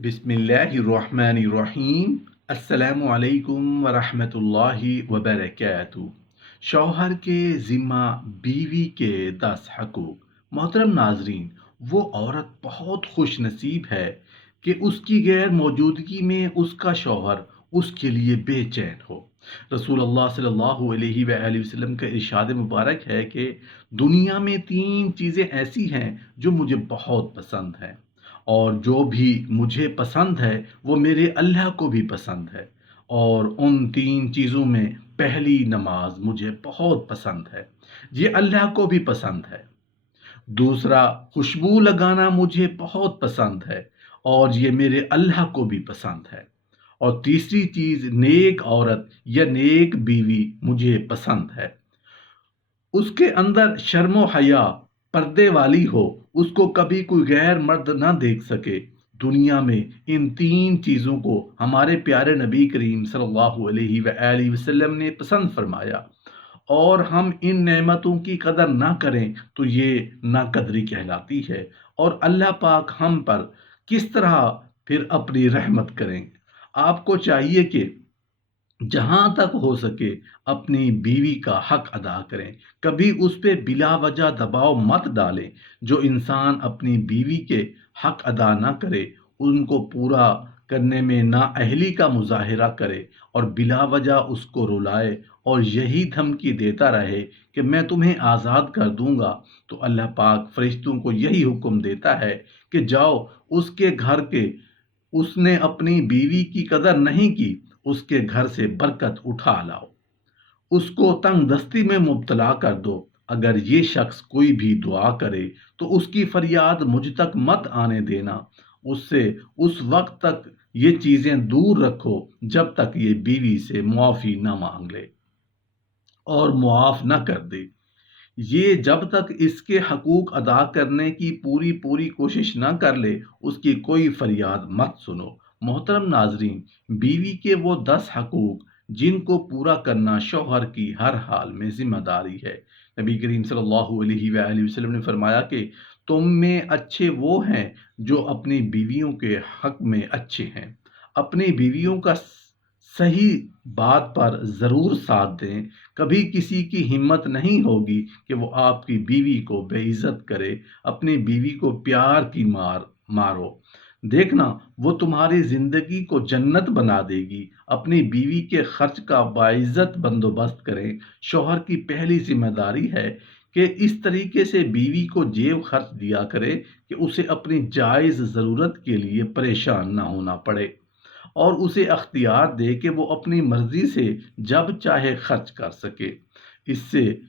बिस्मिल्लाहिर्रहमानिर्रहीम। अस्सलामु अलैकुम वरहमतुल्लाहि वबरकातुहू। शौहर के ज़िम्मा बीवी के 10 हकूक़। मोहतरम नाज़रीन, वो औरत बहुत खुश नसीब है कि उसकी गैर मौजूदगी में उसका शौहर उसके लिए बेचैन हो। रसूलुल्लाह सल्लल्लाहु अलैहि वसल्लम का इरशाद मुबारक है कि दुनिया में 3 चीज़ें ऐसी हैं जो मुझे बहुत पसंद हैं, और जो भी मुझे पसंद है वो मेरे अल्लाह को भी पसंद है। और उन 3 चीज़ों में पहली नमाज मुझे बहुत पसंद है, ये अल्लाह को भी पसंद है। दूसरा, खुशबू लगाना मुझे बहुत पसंद है और ये मेरे अल्लाह को भी पसंद है। और तीसरी चीज़, नेक औरत या नेक बीवी मुझे पसंद है। उसके अंदर शर्म हया, पर्दे वाली हो, उसको कभी कोई गैर मर्द ना देख सके। दुनिया में इन 3 चीज़ों को हमारे प्यारे नबी करीम सल्लल्लाहु अलैहि वसल्लम ने पसंद फरमाया, और हम इन नेमतों की कदर ना करें तो ये नाकदरी कहलाती है। और अल्लाह पाक हम पर किस तरह फिर अपनी रहमत करें। आपको चाहिए कि जहाँ तक हो सके अपनी बीवी का हक अदा करें, कभी उस पे बिला वजह दबाव मत डालें। जो इंसान अपनी बीवी के हक अदा ना करे, उनको पूरा करने में नाअहली का मुजाहिरा करे और बिला वजह उसको रुलाए और यही धमकी देता रहे कि मैं तुम्हें आज़ाद कर दूंगा, तो अल्लाह पाक फरिश्तों को यही हुक्म देता है कि जाओ उसके घर के, उसने अपनी बीवी की कदर नहीं की, उसके घर से बरकत उठा लाओ, उसको तंग दस्ती में मुब्तला कर दो। अगर ये शख्स कोई भी दुआ करे तो उसकी फरियाद मुझ तक मत आने देना, उससे उस वक्त तक ये चीज़ें दूर रखो जब तक ये बीवी से मुआफ़ी ना मांग ले और मुआफ़ ना कर दे। ये जब तक इसके हकूक अदा करने की पूरी पूरी कोशिश ना कर ले, उसकी कोई फरियाद मत सुनो। मोहतरम नाजरीन, बीवी के वो 10 हकूक जिनको पूरा करना शौहर की हर हाल में जिम्मेदारी है। नबी करीम सल्लल्लाहु अलैहि वसल्लम ने फरमाया कि तुम में अच्छे वो हैं जो अपनी बीवियों के हक में अच्छे हैं। अपनी बीवियों का सही बात पर ज़रूर साथ दें। कभी किसी की हिम्मत नहीं होगी कि वो आपकी बीवी को बेइज्जत करे। अपनी बीवी को प्यार की मारो, देखना वो तुम्हारी ज़िंदगी को जन्नत बना देगी। अपनी बीवी के खर्च का बाइज्जत बंदोबस्त करें। शौहर की पहली जिम्मेदारी है कि इस तरीके से बीवी को जेब खर्च दिया करे कि उसे अपनी जायज़ ज़रूरत के लिए परेशान ना होना पड़े, और उसे अख्तियार दे कि वो अपनी मर्जी से जब चाहे खर्च कर सके। इससे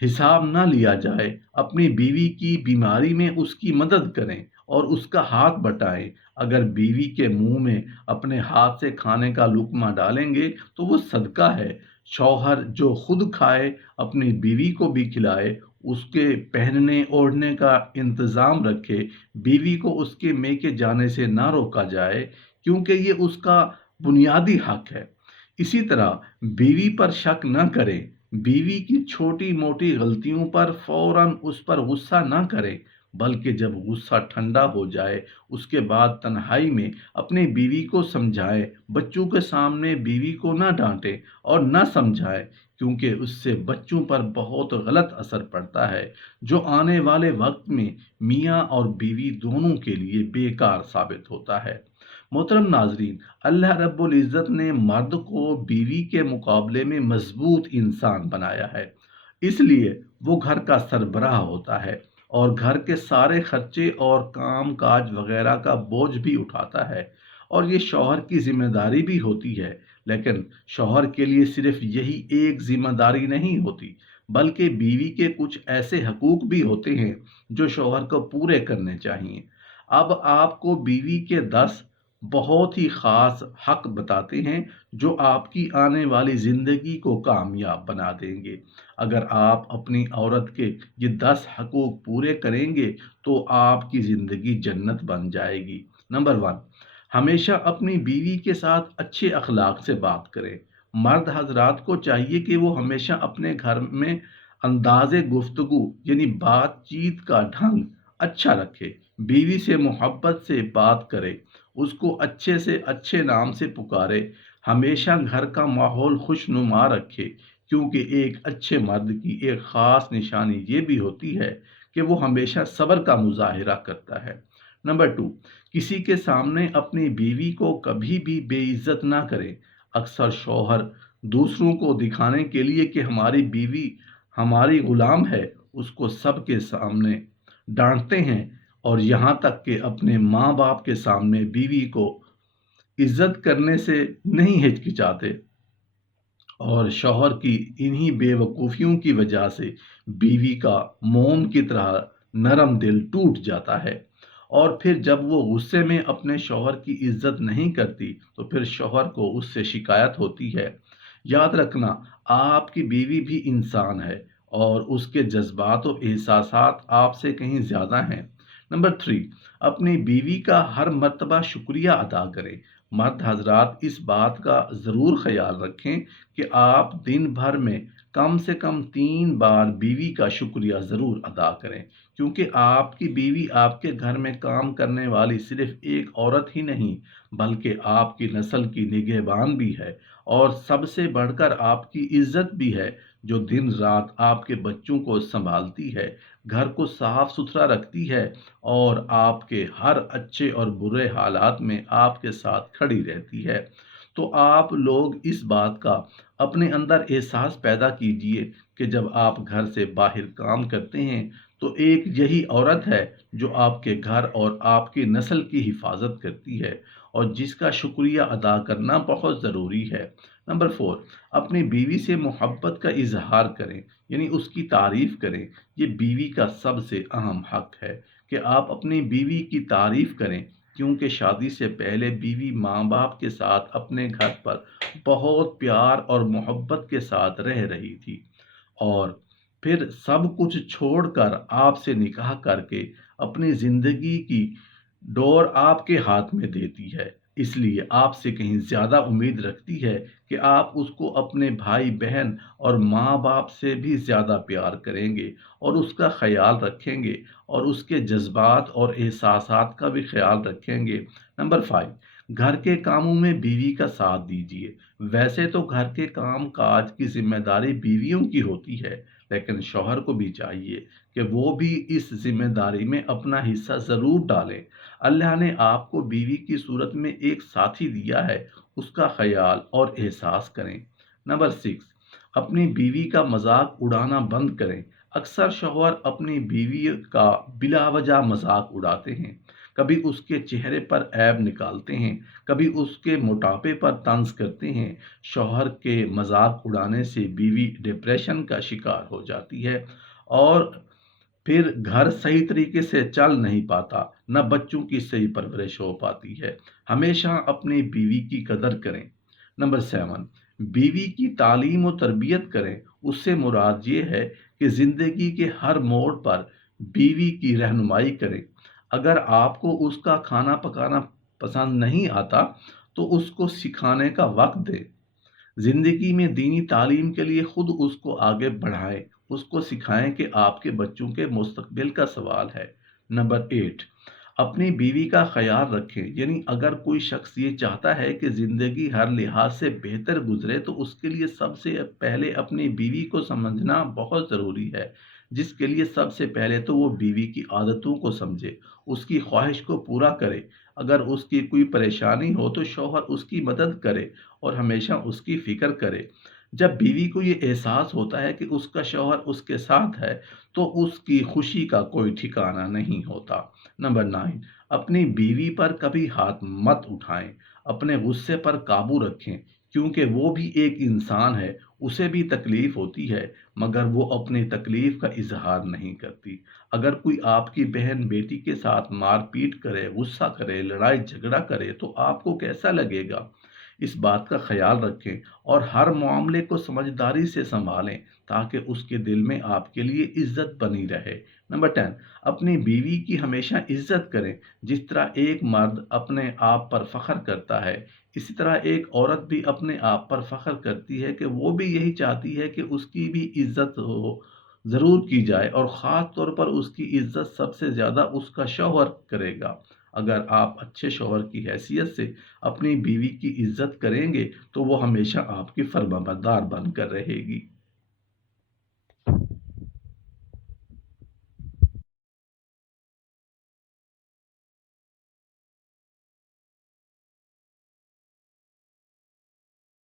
हिसाब ना लिया जाए। अपनी बीवी की बीमारी में उसकी मदद करें और उसका हाथ बटाएं। अगर बीवी के मुंह में अपने हाथ से खाने का लुक्मा डालेंगे तो वो सदका है। शौहर जो खुद खाए, अपनी बीवी को भी खिलाए, उसके पहनने ओढ़ने का इंतज़ाम रखे। बीवी को उसके मेके जाने से ना रोका जाए, क्योंकि ये उसका बुनियादी हक है। इसी तरह बीवी पर शक न करें। बीवी की छोटी मोटी गलतियों पर फौरन उस पर गुस्सा न करें, बल्कि जब गुस्सा ठंडा हो जाए उसके बाद तन्हाई में अपनी बीवी को समझाएं। बच्चों के सामने बीवी को ना डांटें और ना समझाएं, क्योंकि उससे बच्चों पर बहुत गलत असर पड़ता है, जो आने वाले वक्त में मियाँ और बीवी दोनों के लिए बेकार साबित होता है। मोहतरम नाजरीन, अल्लाह रब्बुल इज़्ज़त ने मर्द को बीवी के मुकाबले में मजबूत इंसान बनाया है, इसलिए वो घर का सरबराह होता है और घर के सारे खर्चे और काम काज वगैरह का बोझ भी उठाता है। और ये शौहर की जिम्मेदारी भी होती है। लेकिन शौहर के लिए सिर्फ यही एक जिम्मेदारी नहीं होती, बल्कि बीवी के कुछ ऐसे हकूक भी होते हैं जो शौहर को पूरे करने चाहिए। अब आपको बीवी के 10 बहुत ही ख़ास हक बताते हैं जो आपकी आने वाली ज़िंदगी को कामयाब बना देंगे। अगर आप अपनी औरत के ये 10 हकूक़ पूरे करेंगे तो आपकी ज़िंदगी जन्नत बन जाएगी। नंबर 1, हमेशा अपनी बीवी के साथ अच्छे अखलाक से बात करें। मर्द हज़रात को चाहिए कि वो हमेशा अपने घर में अंदाज़े गुफ्तगू यानी बातचीत का ढंग अच्छा रखे, बीवी से मोहब्बत से बात करे, उसको अच्छे से अच्छे नाम से पुकारे, हमेशा घर का माहौल खुशनुमा रखे, क्योंकि एक अच्छे मर्द की एक ख़ास निशानी ये भी होती है कि वो हमेशा सब्र का मुज़ाहिरा करता है। नंबर 2, किसी के सामने अपनी बीवी को कभी भी बेइज़्ज़त ना करें। अक्सर शौहर दूसरों को दिखाने के लिए कि हमारी बीवी हमारी गुलाम है, उसको सबके सामने डाँटते हैं और यहाँ तक कि अपने माँ-बाप के सामने बीवी को इज़्ज़त करने से नहीं हिचकिचाते। और शौहर की इन्हीं बेवकूफ़ियों की वजह से बीवी का मोम की तरह नरम दिल टूट जाता है। और फिर जब वो गुस्से में अपने शौहर की इज्जत नहीं करती तो फिर शौहर को उससे शिकायत होती है। याद रखना, आपकी बीवी भी इंसान है और उसके जज्बात और एहसासात आपसे कहीं ज़्यादा हैं। नंबर 3, अपनी बीवी का हर मर्तबा शुक्रिया अदा करें। मर्द हजरात, इस बात का ज़रूर ख्याल रखें कि आप दिन भर में कम से कम 3 बार बीवी का शुक्रिया ज़रूर अदा करें, क्योंकि आपकी बीवी आपके घर में काम करने वाली सिर्फ एक औरत ही नहीं, बल्कि आपकी नस्ल की निगहबान भी है और सबसे बढ़कर आपकी इज्जत भी है, जो दिन रात आपके बच्चों को संभालती है, घर को साफ सुथरा रखती है और आपके हर अच्छे और बुरे हालात में आपके साथ खड़ी रहती है। तो आप लोग इस बात का अपने अंदर एहसास पैदा कीजिए कि जब आप घर से बाहर काम करते हैं तो एक यही औरत है जो आपके घर और आपकी नस्ल की हिफाजत करती है और जिसका शुक्रिया अदा करना बहुत ज़रूरी है। नंबर 4, अपनी बीवी से मोहब्बत का इजहार करें, यानी उसकी तारीफ़ करें। ये बीवी का सबसे अहम हक है कि आप अपनी बीवी की तारीफ़ करें, क्योंकि शादी से पहले बीवी माँ-बाप के साथ अपने घर पर बहुत प्यार और मोहब्बत के साथ रह रही थी और फिर सब कुछ छोड़कर आपसे निकाह करके अपनी ज़िंदगी की डोर आपके हाथ में देती है। इसलिए आपसे कहीं ज़्यादा उम्मीद रखती है कि आप उसको अपने भाई-बहन और माँ-बाप से भी ज़्यादा प्यार करेंगे और उसका ख़याल रखेंगे और उसके जज़्बात और एहसासात का भी ख़याल रखेंगे। नंबर 5, घर के कामों में बीवी का साथ दीजिए। वैसे तो घर के काम-काज की ज़िम्मेदारी बीवियों की होती है, लेकिन शौहर को भी चाहिए कि वो भी इस ज़िम्मेदारी में अपना हिस्सा ज़रूर डालें। अल्लाह ने आपको बीवी की सूरत में एक साथी दिया है, उसका ख्याल और एहसास करें। नंबर 6, अपनी बीवी का मजाक उड़ाना बंद करें। अक्सर शौहर अपनी बीवी का बिलावजह मजाक उड़ाते हैं, कभी उसके चेहरे पर ऐब निकालते हैं, कभी उसके मोटापे पर तंज करते हैं। शौहर के मजाक उड़ाने से बीवी डिप्रेशन का शिकार हो जाती है और फिर घर सही तरीके से चल नहीं पाता, न बच्चों की सही परवरिश हो पाती है। हमेशा अपनी बीवी की कदर करें। नंबर 7, बीवी की तालीम और तरबियत करें। उससे मुराद ये है कि ज़िंदगी के हर मोड़ पर बीवी की रहनुमाई करें। अगर आपको उसका खाना पकाना पसंद नहीं आता, तो उसको सिखाने का वक़्त दें। ज़िंदगी में दीनी तालीम के लिए खुद उसको आगे बढ़ाएं, उसको सिखाएं कि आपके बच्चों के मुस्तकबिल का सवाल है। नंबर 8, अपनी बीवी का ख्याल रखें, यानी अगर कोई शख्स ये चाहता है कि ज़िंदगी हर लिहाज से बेहतर गुजरे तो उसके लिए सबसे पहले अपनी बीवी को समझना बहुत ज़रूरी है, जिसके लिए सबसे पहले तो वो बीवी की आदतों को समझे, उसकी ख्वाहिश को पूरा करे। अगर उसकी कोई परेशानी हो तो शौहर उसकी मदद करे और हमेशा उसकी फ़िक्र करे। जब बीवी को ये एहसास होता है कि उसका शौहर उसके साथ है, तो उसकी खुशी का कोई ठिकाना नहीं होता। नंबर 9, अपनी बीवी पर कभी हाथ मत उठाएं, अपने गुस्से पर काबू रखें, क्योंकि वो भी एक इंसान है, उसे भी तकलीफ होती है, मगर वो अपनी तकलीफ का इजहार नहीं करती। अगर कोई आपकी बहन बेटी के साथ मारपीट करे, गुस्सा करे, लड़ाई झगड़ा करे, तो आपको कैसा लगेगा? इस बात का ख्याल रखें और हर मामले को समझदारी से संभालें, ताकि उसके दिल में आपके लिए इज्जत बनी रहे। नंबर 10, अपनी बीवी की हमेशा इज्जत करें। जिस तरह एक मर्द अपने आप पर फख्र करता है, इसी तरह एक औरत भी अपने आप पर फख्र करती है कि वो भी यही चाहती है कि उसकी भी इज्जत हो, ضرور کی جائے، اور خاص طور پر اس کی عزت سب سے زیادہ اس کا شوہر کرے گا۔ اگر آپ اچھے شوہر کی حیثیت سے اپنی بیوی کی عزت کریں گے تو وہ ہمیشہ آپ کی فرمانبردار بن کر رہے گی۔